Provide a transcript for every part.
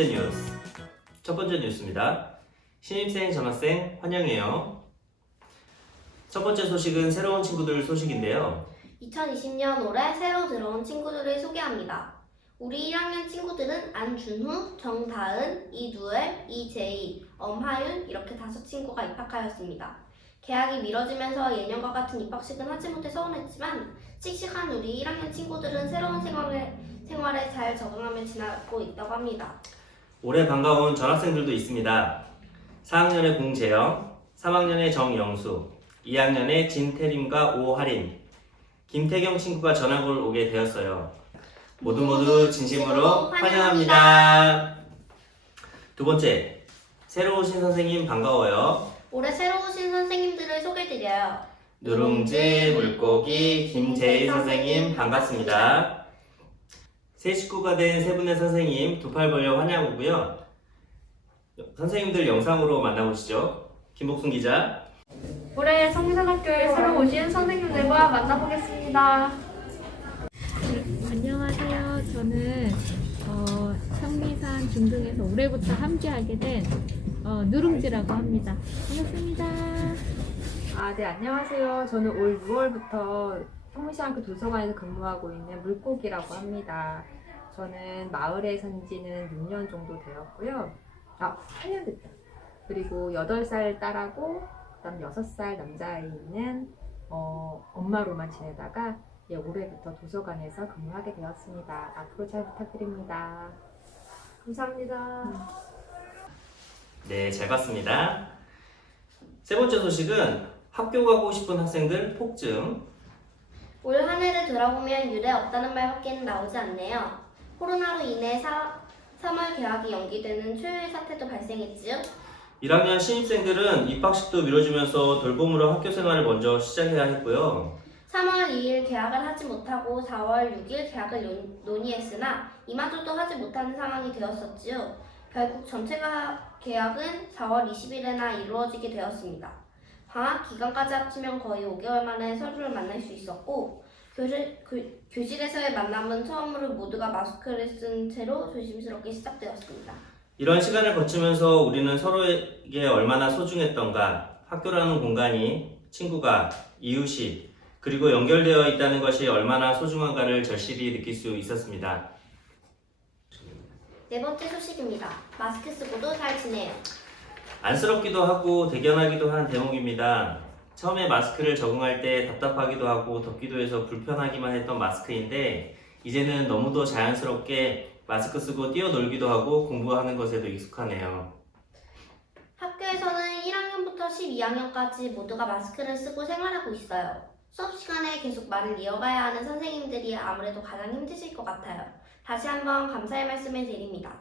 국제 뉴스. 첫 번째 뉴스입니다. 신입생, 전학생 환영해요. 첫 번째 소식은 새로운 친구들 소식인데요. 2020년 올해 새로 들어온 친구들을 소개합니다. 우리 1학년 친구들은 안준후, 정다은, 이두엘, 이재희, 엄하윤 이렇게 5친구가 입학하였습니다. 개학이 미뤄지면서 예년과 같은 입학식은 하지 못해 서운했지만 씩씩한 우리 1학년 친구들은 새로운 생활에 잘 적응하며 지나고 있다고 합니다. 올해 반가운 전학생들도 있습니다. 4학년의 공재영, 3학년의 정영수, 2학년의 진태림과 오하린, 김태경 친구가 전학을 오게 되었어요. 모두 진심으로 환영합니다. 두 번째, 새로 오신 선생님 반가워요. 올해 새로 오신 선생님들을 소개드려요. 누룽지, 물고기, 김재희 선생님 반갑습니다. 새 식구가 된 세 분의 선생님 두 팔 벌려 환영하고요. 선생님들 영상으로 만나보시죠. 김복순 기자. 올해 성산학교에 새로 오신 선생님들과 만나보겠습니다. 안녕하세요. 저는 성미산 중등에서 올해부터 함께하게 된 누룽지라고 합니다. 반갑습니다. 네, 안녕하세요. 저는 올 6월부터 성미시학교 도서관에서 근무하고 있는 물고기라고 합니다. 저는 마을에 산 지는 6년 정도 되었고요. 8년 됐다. 그리고 8살 딸하고 그다음 6살 남자아이는 엄마로만 지내다가 올해부터 도서관에서 근무하게 되었습니다. 앞으로 잘 부탁드립니다. 감사합니다. 네, 잘 봤습니다. 세 번째 소식은 학교 가고 싶은 학생들 폭증. 올 한 해를 돌아보면 유례 없다는 말밖에는 나오지 않네요. 코로나로 인해 3월 개학이 연기되는 초유의 사태도 발생했지요. 1학년 1학년 신입생들은 입학식도 미뤄지면서 돌봄으로 학교 생활을 먼저 시작해야 했고요. 3월 2일 개학을 하지 못하고 4월 6일 개학을 논의했으나 이마저도 하지 못하는 상황이 되었었지요. 결국 전체 개학은 4월 20일에나 이루어지게 되었습니다. 방학 기간까지 합치면 거의 5개월 만에 서로를 만날 수 있었고 교실에서의 만남은 처음으로 모두가 마스크를 쓴 채로 조심스럽게 시작되었습니다. 이런 시간을 거치면서 우리는 서로에게 얼마나 소중했던가, 학교라는 공간이 친구가, 이웃이, 그리고 연결되어 있다는 것이 얼마나 소중한가를 절실히 느낄 수 있었습니다. 네 번째 소식입니다. 마스크 쓰고도 잘 지내요. 안쓰럽기도 하고 대견하기도 한 대목입니다. 처음에 마스크를 적응할 때 답답하기도 하고 덥기도 해서 불편하기만 했던 마스크인데 이제는 너무도 자연스럽게 마스크 쓰고 뛰어놀기도 하고 공부하는 것에도 익숙하네요. 학교에서는 1학년부터 12학년까지 모두가 마스크를 쓰고 생활하고 있어요. 수업 시간에 계속 말을 이어가야 하는 선생님들이 아무래도 가장 힘드실 것 같아요. 다시 한번 감사의 말씀을 드립니다.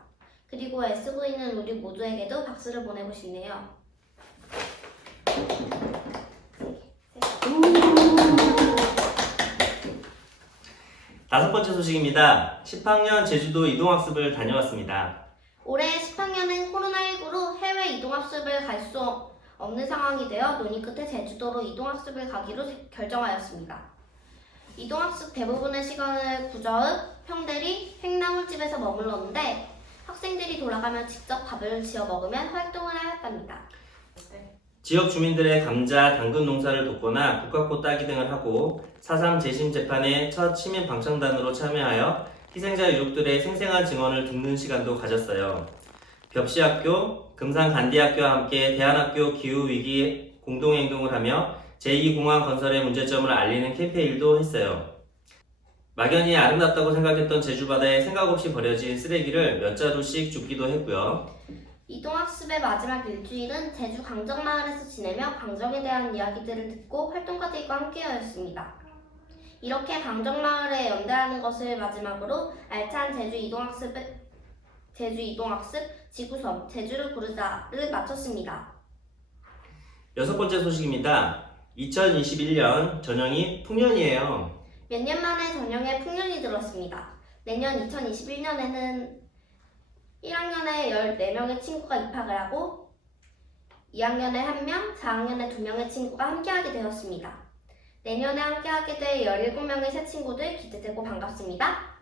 그리고 애쓰고 있는 우리 모두에게도 박수를 보내고 싶네요. 다섯 번째 소식입니다. 10학년 제주도 이동학습을 다녀왔습니다. 올해 10학년은 코로나19로 해외 이동학습을 갈 수 없는 상황이 되어 논의 끝에 제주도로 이동학습을 가기로 결정하였습니다. 이동학습 대부분의 시간을 구저읍, 평대리, 횡나물집에서 머물렀는데 학생들이 돌아가며 직접 밥을 지어 먹으며 활동을 하였답니다. 지역 주민들의 감자, 당근 농사를 돕거나 국화꽃 따기 등을 하고 4.3 재심 재판의 첫 시민 방청단으로 참여하여 희생자 유족들의 생생한 증언을 듣는 시간도 가졌어요. 벽시학교, 금산간디학교와 함께 대한학교 기후위기 공동행동을 하며 제2공항 건설의 문제점을 알리는 캠페인도 했어요. 막연히 아름답다고 생각했던 제주바다에 생각 없이 버려진 쓰레기를 몇 자루씩 줍기도 했고요. 이동학습의 마지막 일주일은 제주 강정마을에서 지내며 강정에 대한 이야기들을 듣고 활동가들과 함께하였습니다. 이렇게 강정마을에 연대하는 것을 마지막으로 알찬 제주 이동학습 지구섬 제주를 부르자를 마쳤습니다. 여섯 번째 소식입니다. 2021년 전형이 풍년이에요. 몇 년 만에 전형에 풍년이 들었습니다. 내년 2021년에는 1학년에 14명의 친구가 입학을 하고 2학년에 1명, 4학년에 2명의 친구가 함께하게 되었습니다. 내년에 함께하게 될 17명의 새 친구들 기대되고 반갑습니다.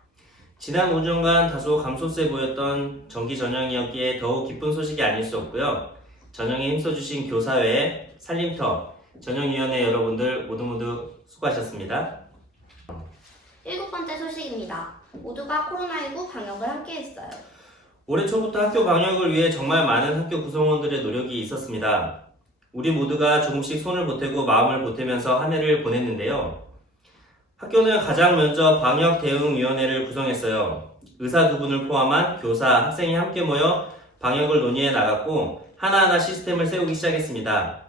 지난 5년간 다소 감소세 보였던 정기 전형이었기에 더욱 기쁜 소식이 아닐 수 없고요. 전형에 힘써주신 교사회, 살림터, 전형위원회 여러분들 모두 수고하셨습니다. 7번째 소식입니다. 모두가 코로나19 방역을 함께 했어요. 올해 초부터 학교 방역을 위해 정말 많은 학교 구성원들의 노력이 있었습니다. 우리 모두가 조금씩 손을 보태고 마음을 보태면서 한 해를 보냈는데요. 학교는 가장 먼저 방역대응위원회를 구성했어요. 의사 2분을 포함한 교사, 학생이 함께 모여 방역을 논의해 나갔고 하나하나 시스템을 세우기 시작했습니다.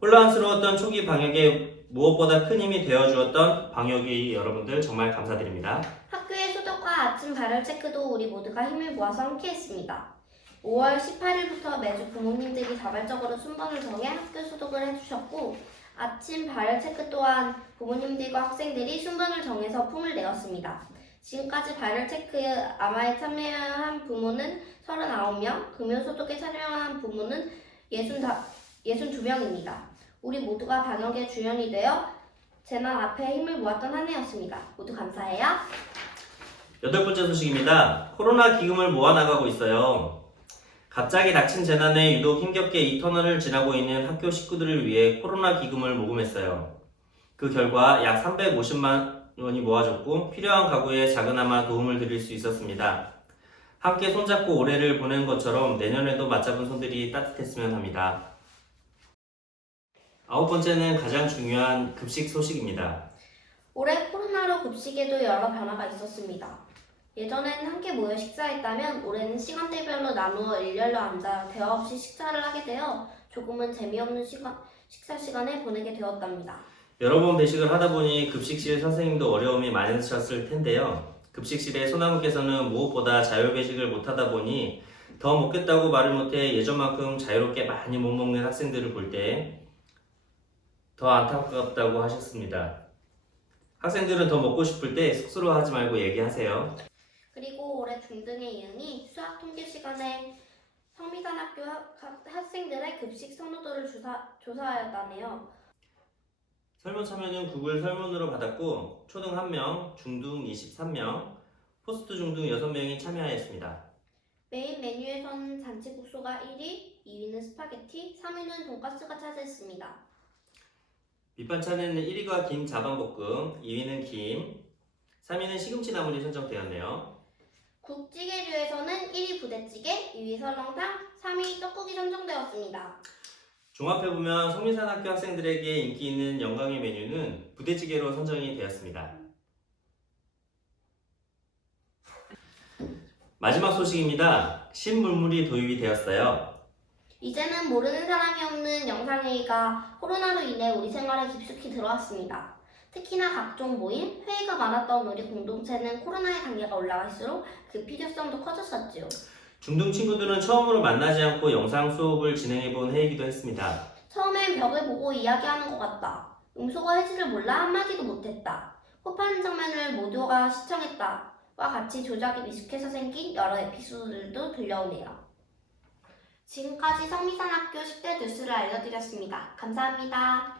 혼란스러웠던 초기 방역에 무엇보다 큰 힘이 되어주었던 방역위 여러분들 정말 감사드립니다. 학교의 소독과 아침 발열 체크도 우리 모두가 힘을 모아서 함께 했습니다. 5월 18일부터 매주 부모님들이 자발적으로 순번을 정해 학교 소독을 해주셨고 아침 발열 체크 또한 부모님들과 학생들이 순번을 정해서 폼을 내었습니다. 지금까지 발열 체크에 아마에 참여한 부모는 39명, 금요 소독에 참여한 부모는 62명입니다. 우리 모두가 방역의 주연이 되어 재난 앞에 힘을 모았던 한 해였습니다. 모두 감사해요. 8번째 소식입니다. 코로나 기금을 모아나가고 있어요. 갑자기 닥친 재난에 유독 힘겹게 이 터널을 지나고 있는 학교 식구들을 위해 코로나 기금을 모금했어요. 그 결과 약 350만 원이 모아졌고 필요한 가구에 작은아마 도움을 드릴 수 있었습니다. 함께 손잡고 올해를 보낸 것처럼 내년에도 맞잡은 손들이 따뜻했으면 합니다. 9번째는 가장 중요한 급식 소식입니다. 올해 코로나로 급식에도 여러 변화가 있었습니다. 예전에는 함께 모여 식사했다면 올해는 시간대별로 나누어 일렬로 앉아 대화 없이 식사를 하게 되어 조금은 재미없는 식사 시간을 보내게 되었답니다. 여러 번 배식을 하다 보니 급식실 선생님도 어려움이 많으셨을 텐데요. 급식실의 소나무께서는 무엇보다 자율배식을 못하다 보니 더 먹겠다고 말을 못해 예전만큼 자유롭게 많이 못 먹는 학생들을 볼 때 더 안타깝다고 하셨습니다. 학생들은 더 먹고 싶을 때 쑥스러워하지 말고 얘기하세요. 그리고 올해 중등의 이응이 수학 통계 시간에 성미산학교 학생들의 급식 선호도를 조사하였다네요. 설문 참여는 구글 설문으로 받았고 초등 1명, 중등 23명, 포스트 중등 6명이 참여하였습니다. 메인 메뉴에서는 잔치국수가 1위, 2위는 스파게티, 3위는 돈가스가 차지했습니다. 밑반찬에는 1위가 김 자반볶음, 2위는 김, 3위는 시금치 나물이 선정되었네요. 국찌개류에서는 1위 부대찌개, 2위 설렁탕, 3위 떡국이 선정되었습니다. 종합해보면 성미산학교 학생들에게 인기 있는 영광의 메뉴는 부대찌개로 선정이 되었습니다. 마지막 소식입니다. 신물물이 도입이 되었어요. 이제는 모르는 사람이 없는 영상회의가 코로나로 인해 우리 생활에 깊숙이 들어왔습니다. 특히나 각종 모임, 회의가 많았던 우리 공동체는 코로나의 단계가 올라갈수록 그 필요성도 커졌었지요. 중등 친구들은 처음으로 만나지 않고 영상 수업을 진행해본 회의이기도 했습니다. 처음엔 벽을 보고 이야기하는 것 같다. 음소거 해지를 몰라 한마디도 못했다. 호파는 장면을 모두가 시청했다. 와 같이 조작이 미숙해서 생긴 여러 에피소드들도 들려오네요. 지금까지 성미산학교 10대 뉴스를 알려드렸습니다. 감사합니다.